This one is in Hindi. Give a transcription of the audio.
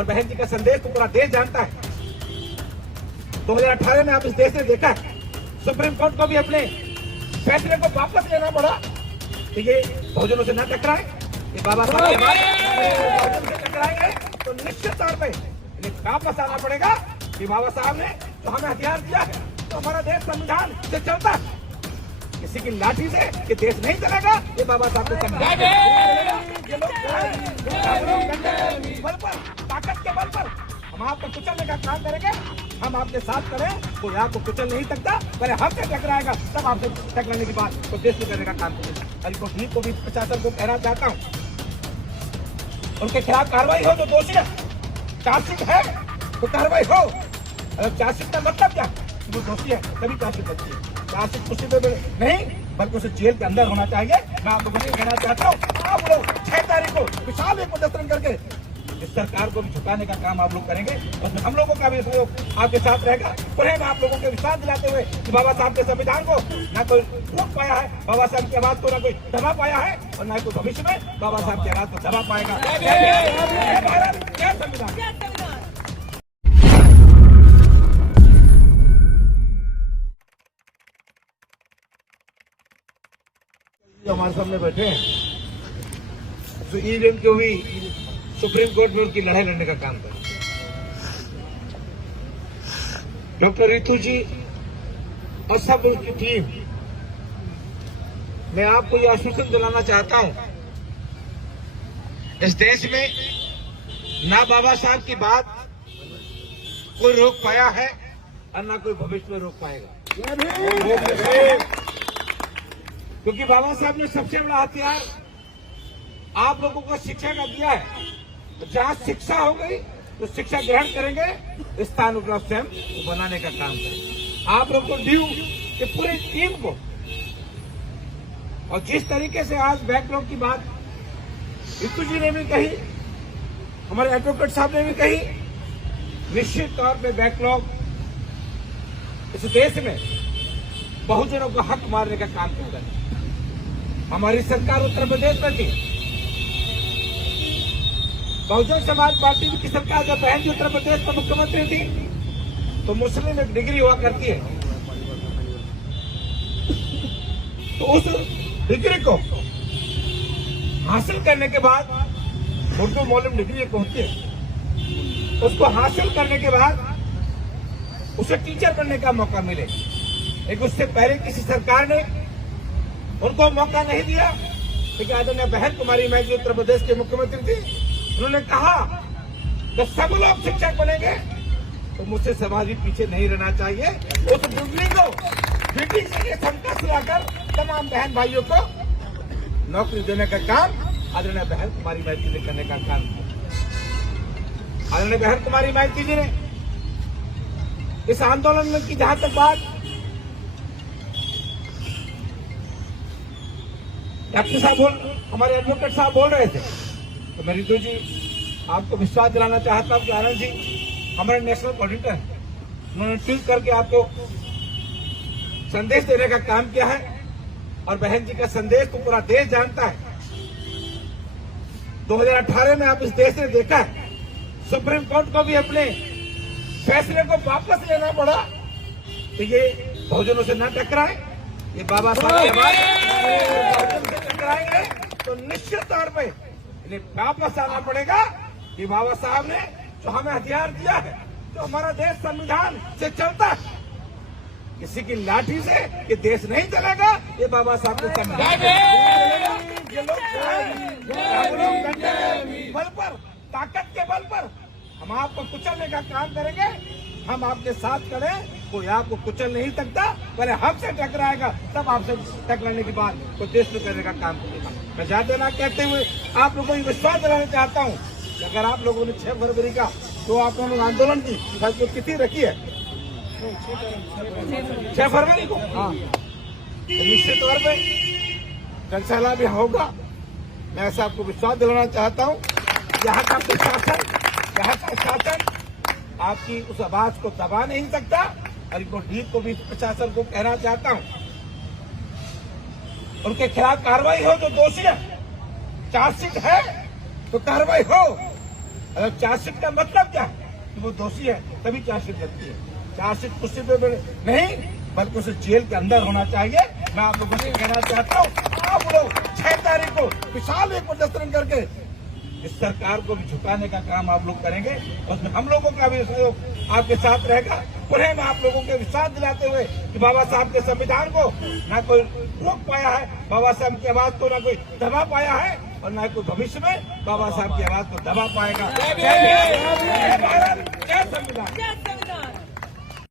और बहन जी का संदेश तो पूरा देश जानता है। 2018 में आप इस देश ने देखा है, सुप्रीम कोर्ट को भी अपने फैसले को वापस लेना पड़ा कि ये बहुजनों से न टकराए, ये बाबा साहब से टकराएंगे तो निश्चित तौर पे इन्हें वापस आना पड़ेगा कि बाबा साहब ने जो हमें हथियार दिया है तो हमारा देश संविधान से चलता है। किसी की लाठी से ये देश नहीं चलेगा, ये बाबा साहब के संविधान बल पर, ताकत के बल पर हम आपको कुचलने का काम करेंगे। हम आपके साथ करें, कोई आपको कुचल नहीं सकता। पहले हमसे टकराएगा तब आपसे टकराने की बात तो देश में करने का काम करेगा। अली को भी प्रशासन को कहना चाहता हूँ, उनके खिलाफ कार्रवाई हो जो दोषी है, चार्जशीट है तो कार्रवाई हो। अगर चार्जशीट का मतलब क्या, वो दोषी है तभी चार्जशीट बनती है। चार्जशीट कुछ नहीं बल्कि उसे जेल के अंदर होना चाहिए। मैं आप लोगों को कहना चाहता हूँ, आप लोग 6 तारीख को विशाल एक प्रदर्शन करके इस सरकार को भी झुकाने का काम आप लोग करेंगे। उसमें हम लोगों का भी सहयोग आपके साथ रहेगा। पुनः आप लोगों के विश्वास दिलाते हुए कि बाबा साहब के संविधान को न कोई रोक पाया है, बाबा साहब की आवाज को न कोई दबा पाया है और न कोई भविष्य में बाबा साहब की आवाज को दबा पाएगा। जय भारत, जय संविधान। हमारे सामने बैठे हैं तो ईवीएम की हुई सुप्रीम कोर्ट में उनकी लड़ाई लड़ने का काम करें। डॉक्टर रितु जी और सब उनकी टीम, मैं आपको यह आश्वासन दिलाना चाहता हूं, इस देश में ना बाबा साहब की बात कोई रोक पाया है और ना कोई भविष्य में रोक पाएगा। क्योंकि बाबा साहब ने सबसे बड़ा हथियार आप लोगों को शिक्षा का दिया है। तो जहां शिक्षा हो गई तो शिक्षा ग्रहण करेंगे, स्थान उपलब्ध स्वयं बनाने का काम करेंगे। आप लोगों को ड्यू कि पूरी टीम को, और जिस तरीके से आज बैकलॉग की बात रितु जी ने भी कही, हमारे एडवोकेट साहब ने भी कही, निश्चित तौर पे बैकलॉग इस देश में बहुजनों को हक मारने का काम करता है। हमारी सरकार उत्तर प्रदेश में थी, बहुजन समाज पार्टी की सरकार जब बहन जी उत्तर प्रदेश में मुख्यमंत्री थी तो मुस्लिम एक डिग्री हुआ करती है, तो उस डिग्री को हासिल करने के बाद, उर्दू मौलवी डिग्री एक होती है, उसको हासिल करने के बाद उसे टीचर बनने का मौका मिले। लेकिन उससे पहले किसी सरकार ने उनको मौका नहीं दिया। क्योंकि आदरणीय बहन कुमारी मैत्री उत्तर प्रदेश के मुख्यमंत्री थी, उन्होंने कहा कि सब लोग शिक्षक बनेंगे तो मुझसे समाज भी पीछे नहीं रहना चाहिए। उस डिग्री को डिग्री से क्षमता सुधाकर तमाम बहन भाइयों को नौकरी देने का काम आदरणीय बहन कुमारी मैत्री ने करने का काम किया। आदरणीय बहन कुमारी मैत्री जी ने इस आंदोलन की जहां तक बात डॉक्टर साहब हमारे एडवोकेट साहब बोल रहे थे, तो मैं रितु जी आपको विश्वास दिलाना चाहता हूं कि आनंद जी हमारे नेशनल ऑडिटर हैं, उन्होंने ट्वीट करके आपको संदेश देने का काम किया है। और बहन जी का संदेश तो पूरा देश जानता है। 2018 में आप इस देश ने देखा है, सुप्रीम कोर्ट को भी अपने फैसले को वापस लेना पड़ा तो ये बहुजनों से न टकराए, ये बाबा साहब की आवाज से टकराएंगे तो निश्चित तौर पे इन्हें वापस आना पड़ेगा कि बाबा साहब ने जो हमें हथियार दिया है, जो हमारा देश संविधान से चलता है। किसी की लाठी से ये देश नहीं चलेगा, ये बाबा साहब के संविधान बल पर, ताकत के बल पर हम आपको कुचलने का काम करेंगे। हम आपके साथ करें, कोई आपको कुचल नहीं सकता। पहले हमसे टकराएगा तब आपसे टकराने की बात तो देश में करने का काम करेगा। मैं ज्यादा ना कहते हुए आप लोगों को विश्वास दिलाना चाहता हूँ कि अगर आप लोगों ने 6 फरवरी का तो आप लोगों ने आंदोलन की तिथि रखी है 6 फरवरी को, हाँ, तो निश्चित तौर पर जनसभा भी होगा। मैं ऐसा आपको विश्वास दिलाना चाहता हूँ। यहाँ का प्रशासन, यहाँ का शासन आपकी उस आवाज को दबा नहीं सकता। और को भी प्रशासन को कहना चाहता हूँ, उनके खिलाफ कार्रवाई हो जो दोषी है, चार्जशीट है तो कार्रवाई हो। अगर चार्जशीट का मतलब क्या है कि वो दोषी है तभी चार्जशीट लगती है। चार्जशीट कुर्सी पे नहीं बल्कि उसे जेल के अंदर होना चाहिए। मैं आप लोगों से कहना चाहता हूँ, आप लोग 6 तारीख को विशाल एक प्रदर्शन करके इस सरकार को भी झुकाने का काम आप लोग करेंगे। उसमें हम लोगों का भी सहयोग आपके साथ रहेगा। पुनः मैं आप लोगों के विश्वास दिलाते हुए कि बाबा साहब के संविधान को ना कोई रोक पाया है, बाबा साहब की आवाज को ना कोई दबा पाया है और ना कोई भविष्य में बाबा साहब की आवाज को दबा पाएगा। जय भारत, जय संविधान।